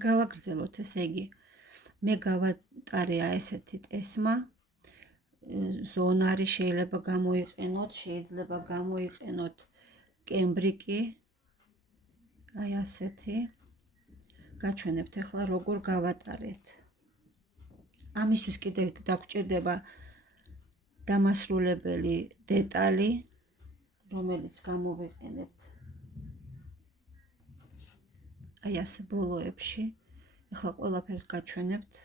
გავაგრძელოთ, ესე იგი, მე გავატარია ესეთი ტესმა, ზონარი შეიძლება გამოიყენოთ კემბრიკი, აი ასეთი. გაჩვენებთ ახლა როგორ გავატარეთ. ამისთვის კიდე დაგჭირდება დამასრულებელი დეტალი, რომელიც გამოვიყენებთ აი ასე ბოლოებში. ახლა ყველაფერს გაჩვენებთ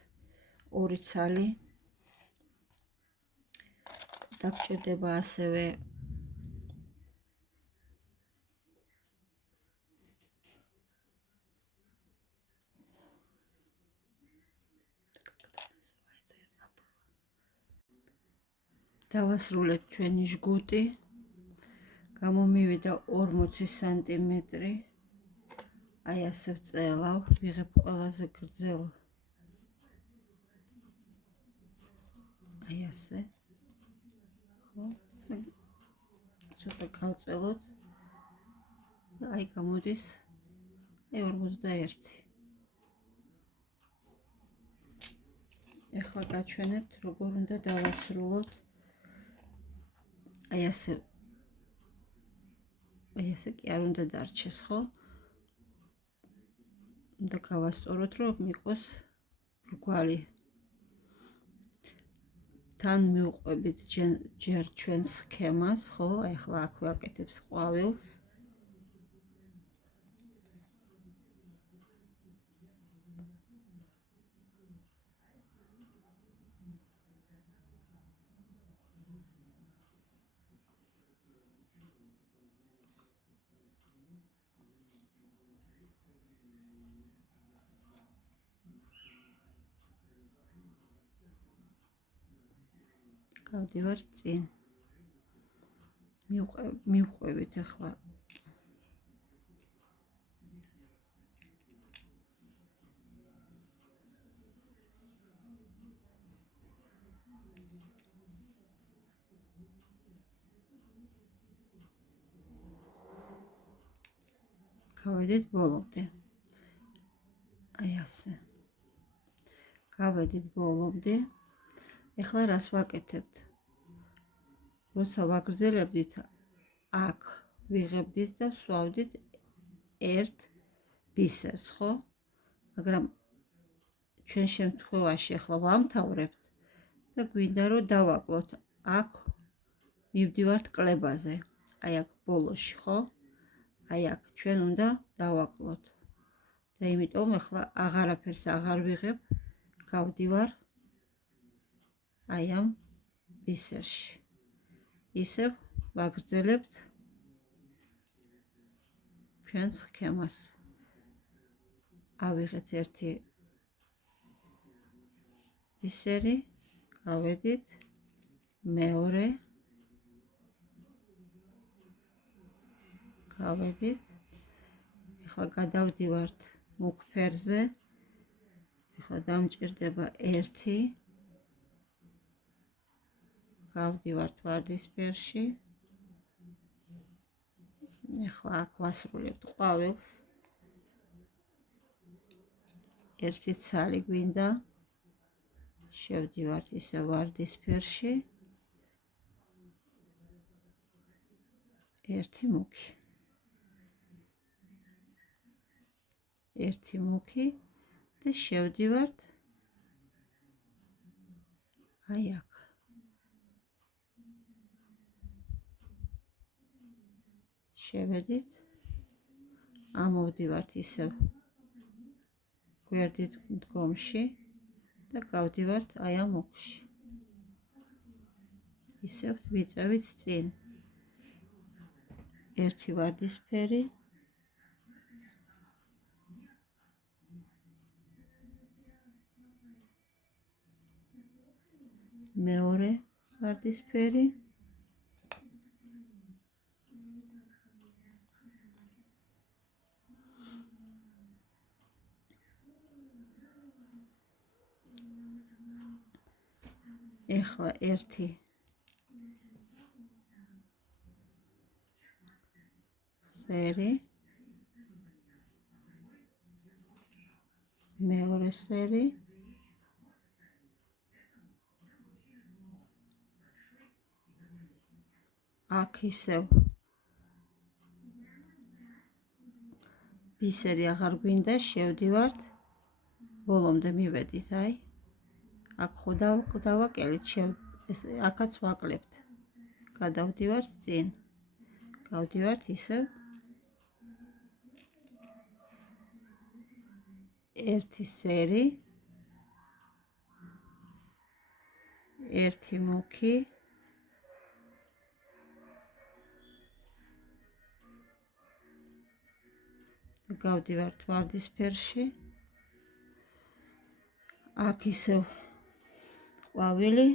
2 ცალი. დაგჭირდება ასევე დავასრულეთ ჩვენი ჟგუტი. გამომივიდა 40 სანტიმეტრი. აი ასე ვწელავ, ვიღებ ყველაზე გრძელ. აი ასე. ხო? ცოტა გავწელოთ. აი გამოდის აი 41. ახლა გაჩვენებთ როგორ უნდა დავასრულოთ. აი ასე კი არ უნდა დარჩეს, ხო? და გავასწოროთ, რომ მიყოს რგვალი. თან მივყვებით ჯერ ჩვენს სქემას, ხო? ახლა აქ ვაკეთებს ყვავილს. გავდივარ წინ. მივყვებით ახლა გავედით ბოლომდე. აი ასე. გავედით ბოლომდე. ახლა რას ვაკეთებთ? როცა ვაგრძელებდით, აქ ვიღებდით და ვსვავდით ერთ ბისერს, ხო? მაგრამ ჩვენ შემთხვევაში ახლა ვამთავრებთ და გვინდა რომ დავაკლოთ. აქ მივდივართ კლებაზე. აი აქ ბოლოში, ხო? აი აქ ჩვენ უნდა დავაკლოთ. და იმიტომ ახლა აღარაფერს აღარ ვიღებ, გავდივარ აი ამ ბისერში. ისევ ვაგრძელებთ ჩვენს სქემას. ავიღეთ ერთი ბისერი, გავედით, მეორე, გავედით. ახლა გადავდივართ მუქ ფერზე. ახლა დამჭირდება ერთი. გავდივართ ვარდისფერში. ახლა აქ ვასრულებთ ყვავილს. ერთი ცალი გვინდა. შევდივართ ისე ვარდისფერში. ერთი მუქი. ერთი მუქი და შევდივართ აი აქ. შევედით. ამოვდივართ ისევ გვერდით მდგომში და გავდივართ აი ამ მუქში. ისევ ვიწევით წინ. ერთი ვარდისფერი. მეორე ვარდისფერი. ახლა ერთი სერი. მეორე სერი, აქ ისევ ბისერი აღარ გვინდა, შევდივართ, ბოლომდე მივედით, აი, აქ ხო დავაკელით, აქაც ვაკლებთ, გადავდივართ წინ, გავდივართ ისევ, ერთი სერი, ერთი მუქი, გავდივართ ვარდისფერში, აქ ისევ ყვავილი,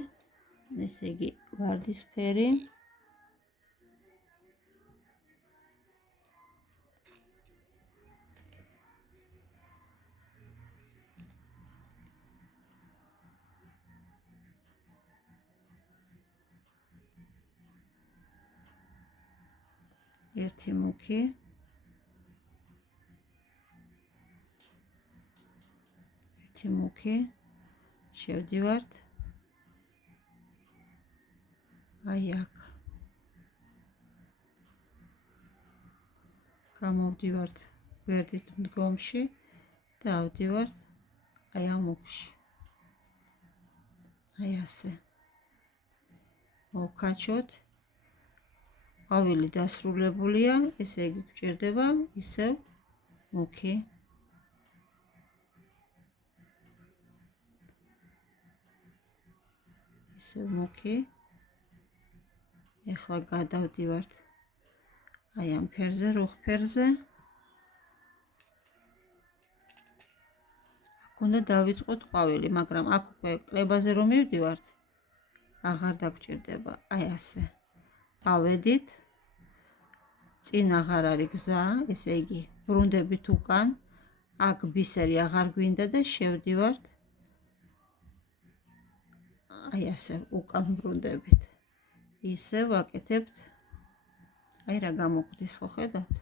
ესე იგი ვარდისფერი, ერთი მუქი, ერთი მუქი, შევდივართ, აი აქ, გამოვდივართ გვერდით მდგომში და ავდივართ აი ამ მუქში, აი ასე, მოვქაჩოთ, ყვავილი დასრულებულია, ესე იგი გვჭირდება ისევ მუქი, ისევ მუქი, ეხლა გადავდივართ აი ამ ფერზე, რუხ ფერზე, აქ უნდა დავიწყოთ ყვავილი, მაგრამ აქ უკვე კლებაზე რომ მივდივართ, აღარ დაგვჭირდება, აი ასე, ავედით, წინ აღარ არის გზა, ესე იგი ბრუნდებით უკან, აქ ბისერი აღარ გვინდა და შევდივართ აი ასე უკან ბრუნდებით, ისე ვაკეთებთ, აი რა გამოგვდის, ხო ხედავთ,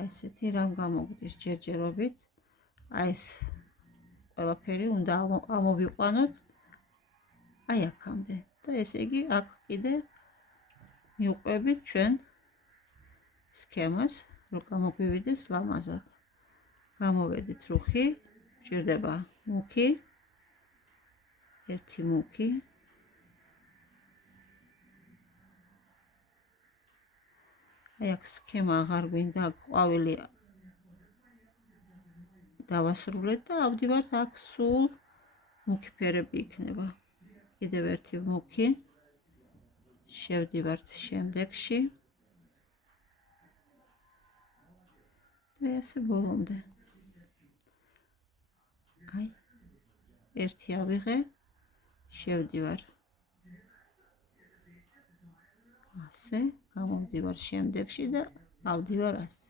აი ესეთი რამ გამოგვდის ჯერჯერობით, აი ეს ყველაფერი უნდა ამოვიყვანოთ აი აქამდე და ესე იგი აქ კიდე მივყვებით ჩვენ სქემას, რომ გამოგვივიდეს ლამაზად. გამოვედით რუხი, გვჭირდება მუქი, ერთი მუქი, აი აქ სქემა აღარ გვინდა, აქ ყვავილი დავასრულეთ და ავდივართ აქ სულ მუქი ფერები იქნება. კიდევ ერთი მუქი, შევდივართ შემდეგში და ასე ბოლომდე. აი, ერთი ავიღე, შევდივარ ასე, გამოვდივარ შემდეგში და ავდივარ ასე.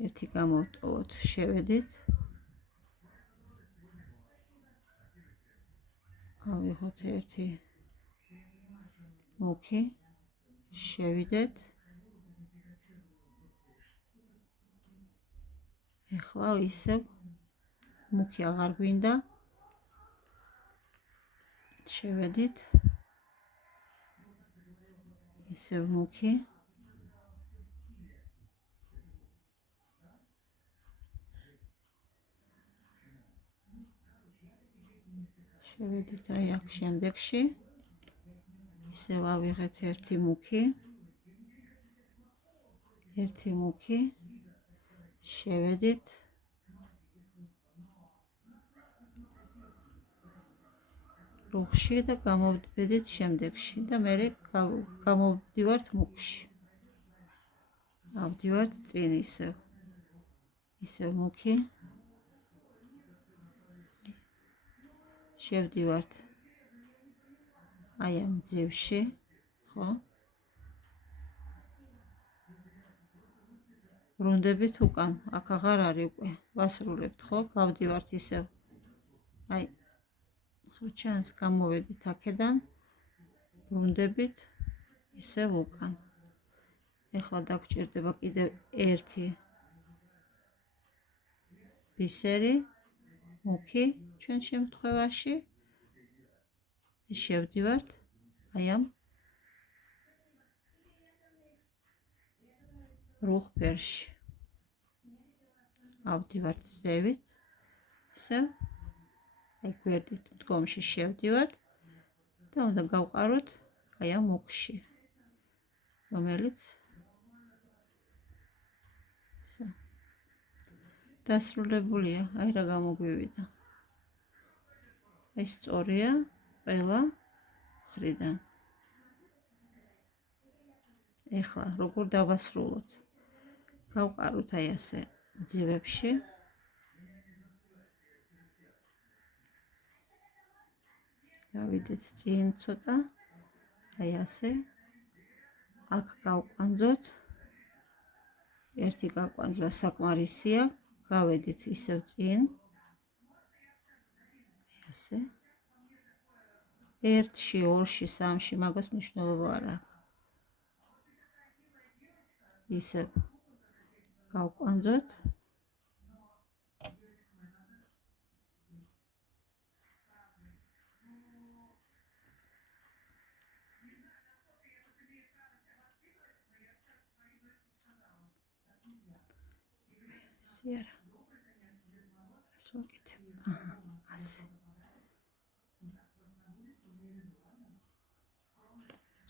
ერთი გამოვტოვოთ, შევედით, ავიღოთ ერთი მუქი, შევიდეთ, ეხლა ისევ მუქი აღარ გვინდა, შევედით, ისევ მუქი, შევედით აი აქ შემდეგში, ისევ ავიღეთ ერთი მუქი, შევედით, რუხში და გამოვდით შემდეგში და მერე გამოვდივართ მუქში. ავდივართ წინ ისევ მუქი, შევდივართ აი ამ ძევში, ხო? ბრუნდებით უკან, აქ აღარ არის უკვე, ვასრულებთ, ხო? გავდივართ ისევ. აი, ხო ჩანს, გამოვედით აქედან, ბრუნდებით ისევ უკან. ეხლა დაგჭირდება კიდევ ერთი ბისერი, მუქი ჩვენ შემთხვევაში. შევდივართ აი ამ რუხ ფერში. ავდივართ ზევით, ისევ აი გვერდით მდგომში შევდივართ და უნდა გავყაროთ აი ამ მუქში, რომელიც დასრულებულია. აი რა გამოგვივიდა. ეს სწორია ყველა მხრიდან. ეხლა როგორ დავასრულოთ? გავყაროთ აი ასე ძივებში. გავიდეთ წინ ცოტა. აი ასე. აქ გავყვანძოთ. ერთი გაყვანძვა საკმარისია. გავედით ისევ წინ. აი ასე. ერთში, ორში, სამში მაგას მნიშვნელობა არ აქვს. ისევ გავყვანძოთ. სიარა. ასე ვაკეთებ. ასე.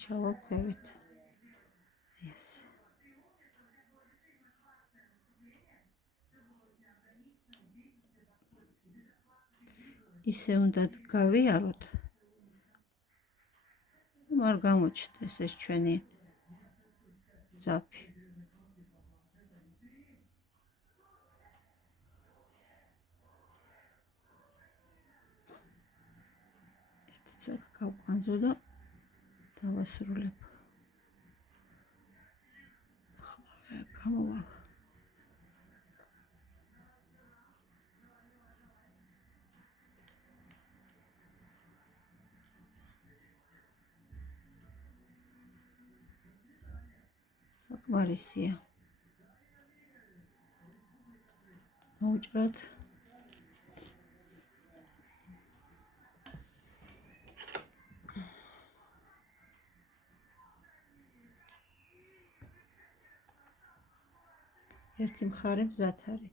ჩავალქვევით. აი ასე. ისე უნდა გავიაროთ, რომ არ გამოჩნდეს ეს ჩვენი ძაფი. ერთი წაკ გავყვანძო და დავასრულებ. ახლა გამოვალ. საკმარისია. მოვჭრათ. ერთი მხარე მზად არის.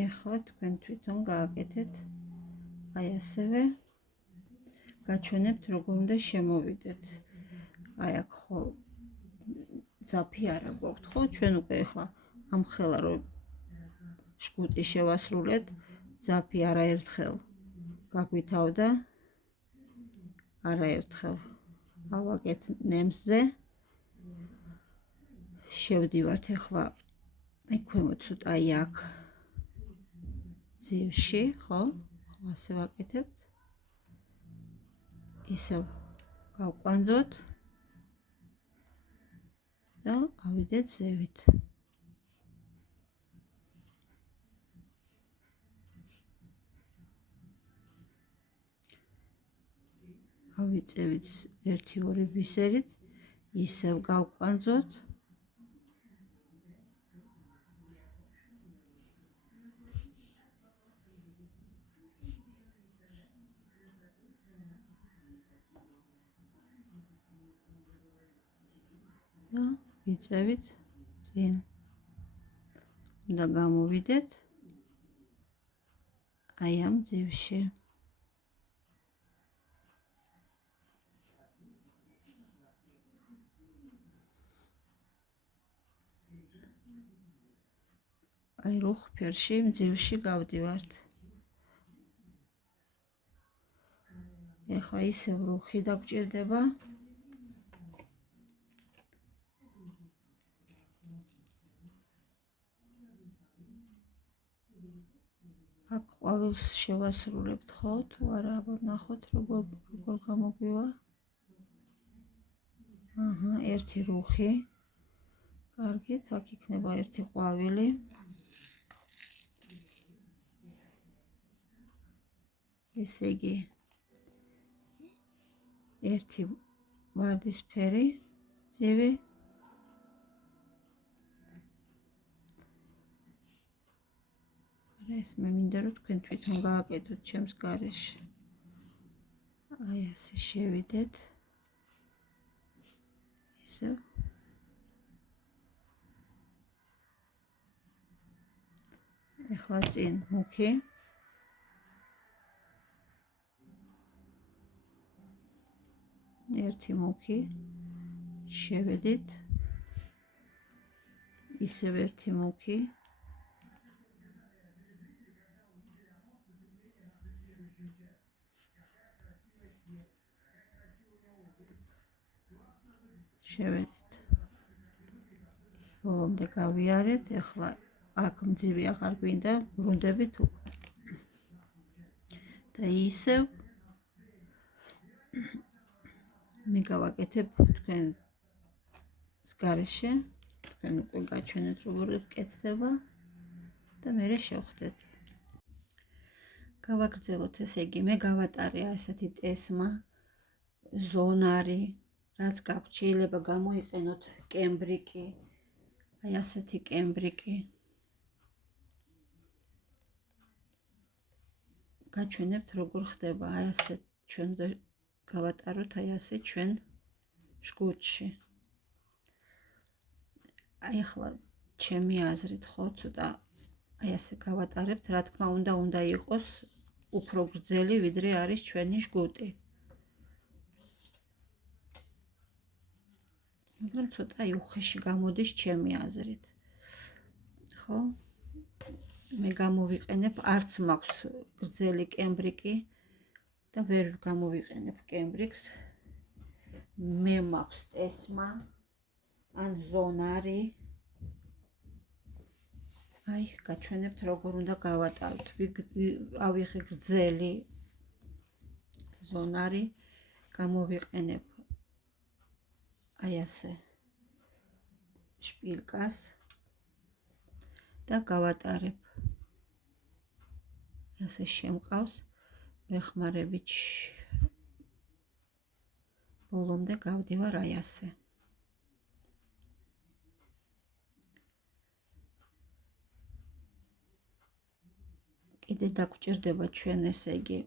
ეხლა თქვენ თვითონ გააკეთეთ. აი ასევე გაჩვენებთ როგორ უნდა შემოვიდეთ. აი აქ ხო ძაფი არა გვაქვს ხო? ჩვენ უკვე ეხლა ამ ხელა რომ შგუტი შევასრულეთ, ძაფი არაერთხელ გაგვითავდა, არაერთხელ ავაგეთ ნემსზე. შევდივართ ეხლა აი ქვემოთ ცოტა აი აქ ძივში, ხო? ასე ვაკეთებთ. ისევ გავყვანძოთ და ავიდეთ ზევით. ავიწევით 1-2 ბისერით, ისევ გავყვანძოთ. და ვიწევით წინ. უნდა გამოვიდეთ აი ამ ძივში. აი რუხ ფერში ძივში გავდივართ. ეხლა ისევ რუხი დაგჭირდება. აქ ყვავილს შევასრულებთ ხო? თუ არა, აბა ნახოთ როგორ გამოგვივა. ერთი რუხი. კარგით, აქ იქნება ერთი ყვავილი. ესე იგი ერთი ვარდისფერი ძივი. ეს მე მინდა რომ თქვენ თვითონ გააკეთოთ ჩემს გარეშე. აი ასე შევიდეთ. ისე. ეხლა წინ მუქი. ერთი მუქი. შევედით. ისევ ერთი მუქი. შევედით. ბოლომდე გავიარეთ. ეხლა აქ მძივი აღარ გვინდა, ბრუნდებით უკვე. და ისევ მე გავაკეთებ თქვენს გარეშე, თქვენ უკვე გაჩვენეთ როგორ კეთდება და მერე შევხვდეთ. გავაგრძელოთ, ესე იგი, მე გავატარე ასეთი ტესმა, ზონარი, რაც გაქვთ, შეიძლება გამოიყენოთ კემბრიკი, აი ასეთი კემბრიკი. გაჩვენებთ როგორ ხდება, აი ასე ჩვენ გავატაროთ აი ასე ჩვენ შგუთში. აი ახლა ჩემი აზრით ხო ცოტა აი ასე გავატარებთ, რა თქმა უნდა იყოს უფრო გრძელი ვიდრე არის ჩვენი შგუტი. მაგრამ ცოტა აი უხეში გამოდის ჩემი აზრით. ხო? მე გამოვიყენებ, არც მაქვს გრძელი კემბრიკი და ვერ გამოვიყენებ კემბრიკს. მე მაქვს ტესმა ან ზონარი. აი, გაჩვენებთ როგორ უნდა გავატაროთ. ავიღე გრძელი ზონარი, გამოვიყენებ აი ასე შპილკას და გავატარებ. ასე შემყავს, მეხმარებით ბოლომდე გავდივარ აი ასე. კიდე დაგჭირდება ჩვენ ესე იგი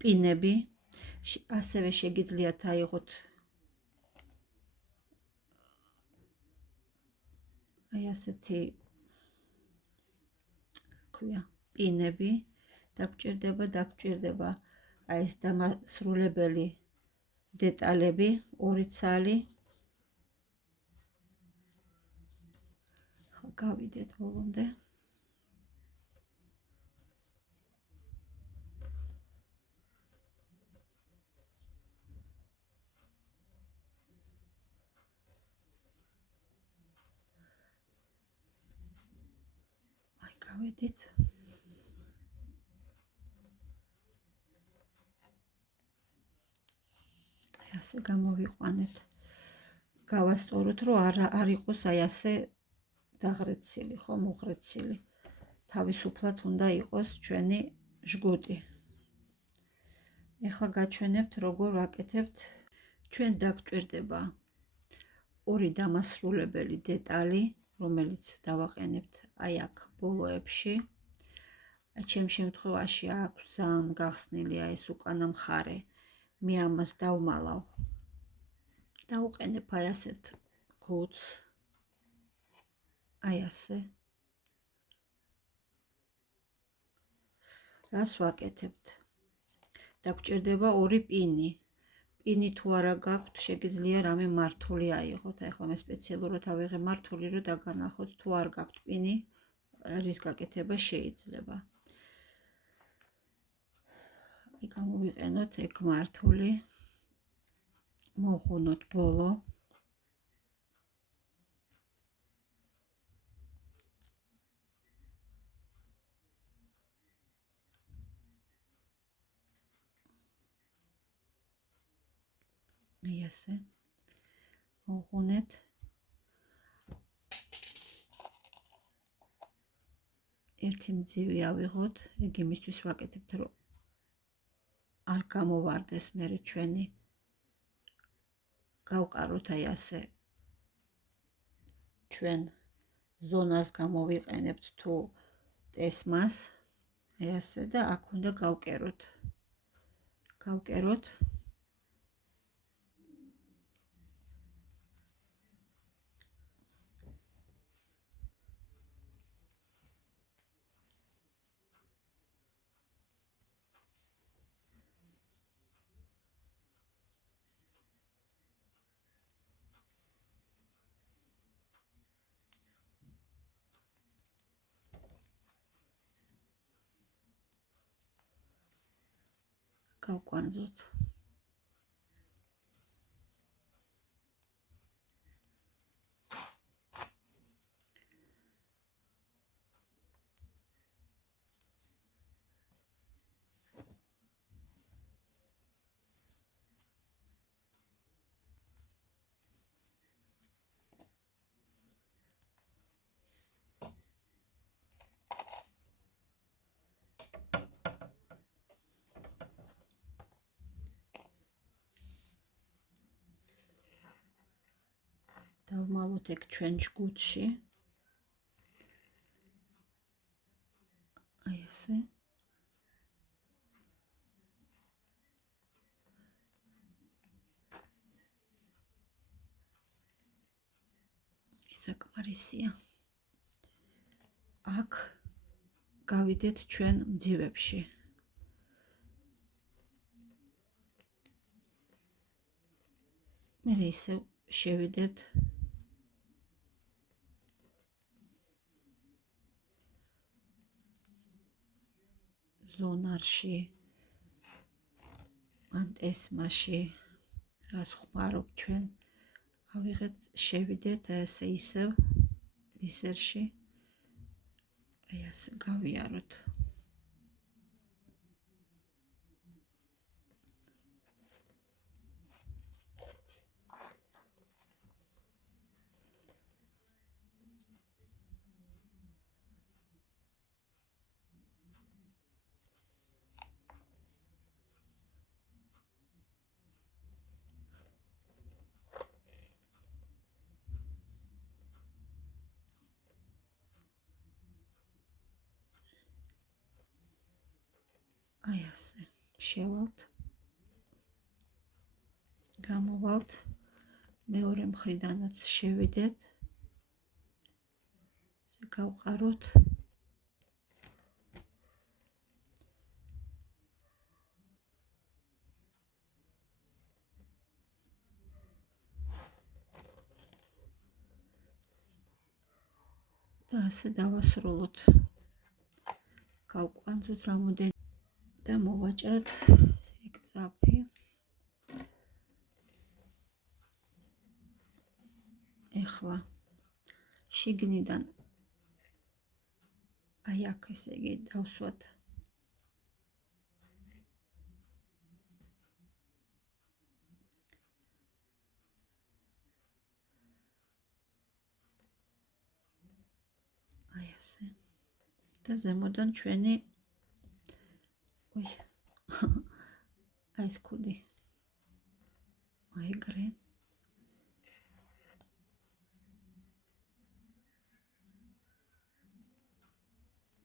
პინები, ასევე შეგიძლიათ აიღოთ აი ასეთი ქვია პინები, დაგჭირდება აი ეს დამასრულებელი დეტალები, 2 ცალი. გავიდეთ ბოლომდე. აი გავიდით. ასე გამოვიყვანეთ. გავასწოროთ, რომ არ იყოს აი ასე დაღრეცილი, ხო, მოღრეცილი. თავისუფლად უნდა იყოს ჩვენი შგუტი. ეხლა გაჩვენებთ როგორ ვაკეთებთ. ჩვენ დაგჭირდება 2 დამასრულებელი დეტალი, რომელიც დავაყენებთ აი აქ ბოლოებში. ჩემ შემთხვევაში აქვს ძალიან გახსნილი აი ეს უკანა მხარე. მე ამას დავმალავ. დავუყენებ აი ასეთ გუთს. აი ასე. რას ვაკეთებთ? დაგჭირდება 2 პინი. პინი თუ არა გაქვთ, შეგიძლია რამე მართული აიღოთ. ახლა მე სპეციალურად ავიღე მართული, რომ დაგანახოთ, თუ არ გაქვთ პინი, რის გაკეთება შეიძლება. აი გამოვიყენოთ ეგ მართული. მოღუნოთ ბოლო. აი ასე. მოღუნეთ. ერთი მძივი ავიღოთ, ეგ იმისთვის ვაკეთებთ, რომ არ გამოვარდეს მერე ჩვენი გავყაროთ აი ასე ჩვენ ზონარს გამოვიყენებთ თუ ტესმას აი ასე და აქ უნდა გავკეროთ გავკვანძოთ დავმალოთ ეგ ჩვენ ჯგუთში აი ასე საკმარისია აქ გავიდეთ ჩვენ მძივებში მე ისევ შევიდეთ ზონარში ან ტესმაში რას ხმარობ ჩვენ ავიღეთ შევიდეთ ესე ისევ ბისერში აი ასე გავიაროთ აი ასე შევალთ გამოვალთ მეორე მხრიდანაც შევიდეთ ესე გავყაროთ და ასე დავასრულოთ გავკვანძოთ რამოდენ და მოვაჭროთ ეგ ძაფი ეხლა შიგნიდან აი აქ ესე იგი დავსვათ აი ასე და ზემოდან ჩვენი ой აი ეს კუდი აიგრე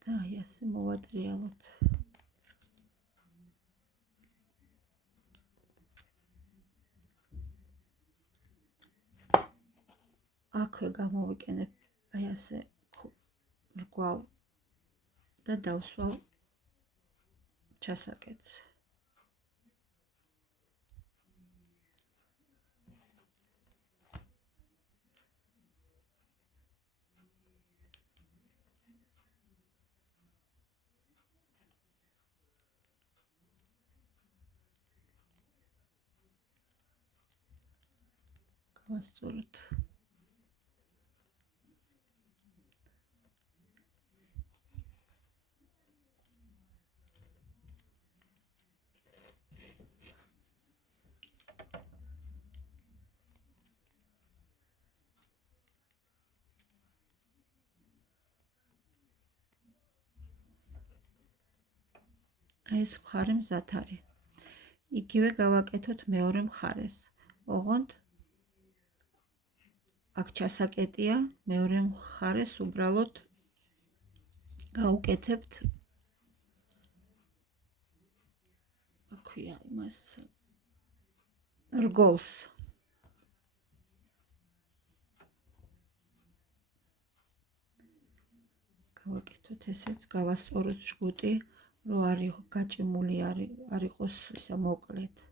და აი ასე მოვატრიალოთ აქვე გამოვიკენებ აი ასე რგვალ და დავსვავ ჩასაკეთს გავასწოროთ აი ეს მხარე მზად არის იგივე გავაკეთოთ მეორე მხარეს ოღონდ აქ ჩასაკეტია, მეორე მხარეს უბრალოდ გავუკეთებთ აქვია იმას რგოლს. გავაკეთოთ ესეც, გავასწოროთ ჯგუტი, რომ არ გაჭიმული არ იყოს ისა მოკლედ.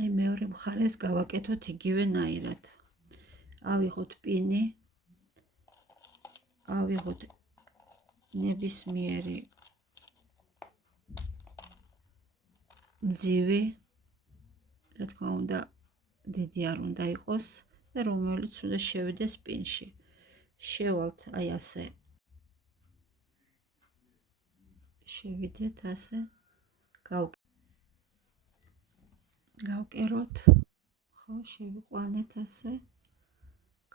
აი მეორე მხარეს გავაკეთოთ იგივე ნაირად. ავიღოთ პინი, ავიღოთ ნებისმიერი მძივი, რა თქმა უნდა, დიდი არ უნდა იყოს და რომელიც უნდა შევიდეს პინში. შევალთ აი ასე. შევიდეთ ასე. გავკეროთ, ხო, შევიყვანეთ ასე.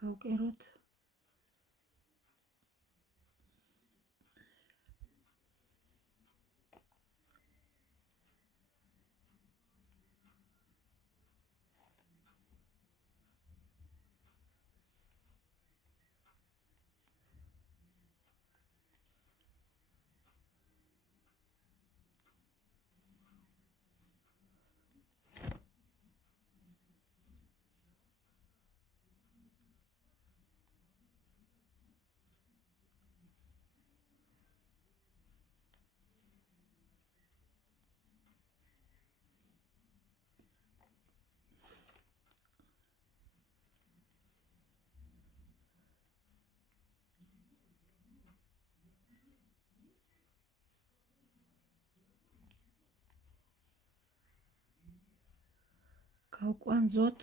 გავკეროთ. გავკვანძოთ.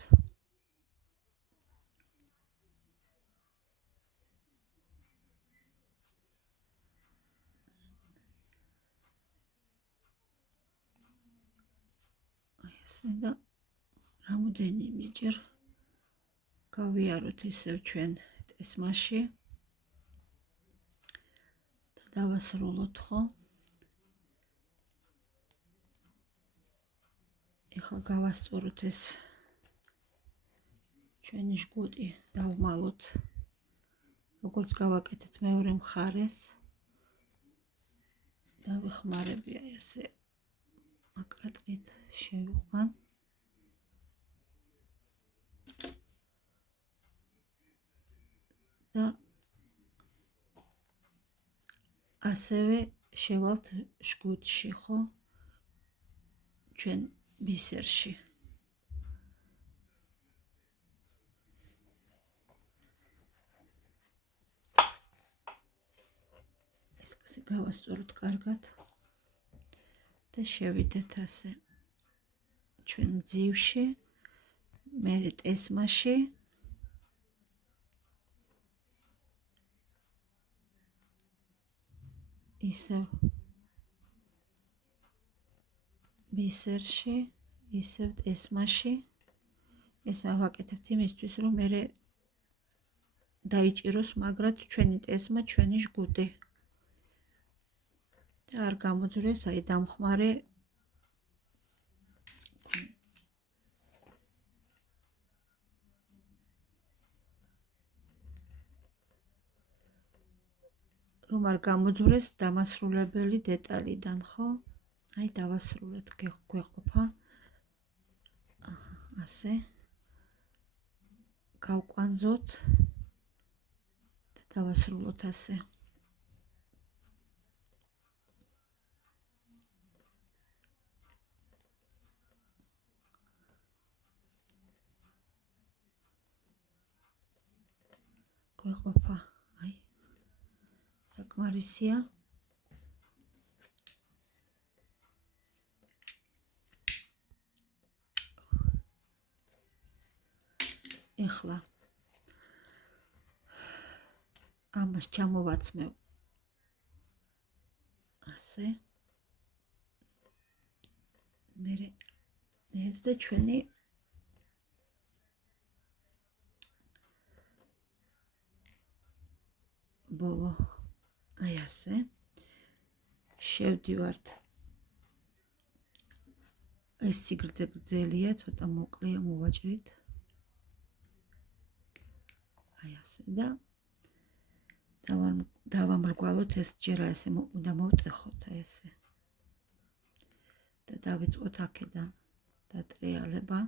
აი ასე და რამოდენიმეჯერ გავიაროთ ისევ ჩვენ ტესმაში და დავასრულოთ, ხო? ეხლა გავასწოროთ ეს ჩვენი ჯგუტი, დავმალოთ, როგორც გავაკეთეთ მეორე მხარეს. დავეხმარები აი ასე აკრატლით შევიყვან. და ასევე შევალთ ჯგუტში, ხო? ჩვენ ბისერში. ეს გავასწოროთ კარგად და შევიდეთ ასე ჩვენ მძივში, მერე ტესმაში. ისევ ბისერში, ისევ ტესმაში. ეს ავაკეთებთ იმისთვის, რომ მერე დაიჭიროს მაგრად ჩვენი ტესმა, ჩვენი ჯგუტი. და არ გამოძვრეს აი დამხმარე რომ არ გამოძვრეს დამასრულებელი დეტალიდან, ხო? აი დავასრულეთ, გვეყოფა. ასე. გავკვანძოთ და დავასრულოთ ასე. გვეყოფა, აი. საკმარისია. ეხლა ამას ჩამოვაცმევ ასე. მერე ეს და ჩვენი ბოლო აი ასე. შევდივართ. ეს სიგრძე გრძელია, ცოტა მოკლეა, მოვაჭრით. აი ასე და დავამრგვალოთ ეს ჯერ ასე უნდა მოვტეხოთ აი ესე. და დავიწყოთ აქედან დატრიალება.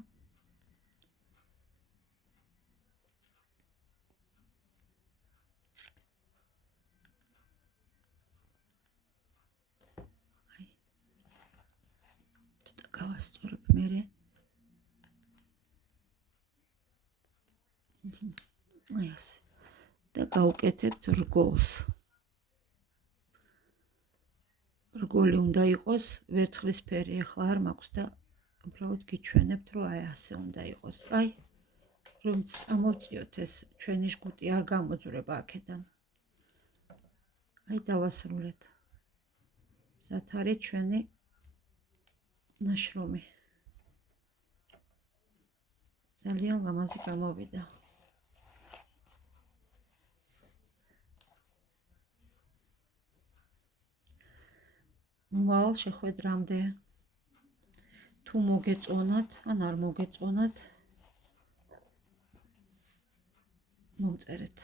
აი. ცოტა გავასწორებ მერე. აი ასე. და გავუკეთებთ რგოლს. რგოლი უნდა იყოს ვერცხლისფერი, ახლა არ მაქვს და უბრალოდ გიჩვენებთ, რომ აი ასე უნდა იყოს. აი, რომ წამოვწიოთ ეს ჩვენი ჟგუტი არ გამოძვრება აქედან. აი დავასრულეთ. მზად არის ჩვენი ნაშრომი. ძალიან ლამაზი გამოვიდა. მომავალ შეხვედრამდე. თუ მოგეწონათ, ან არ მოგეწონათ, მომწერეთ.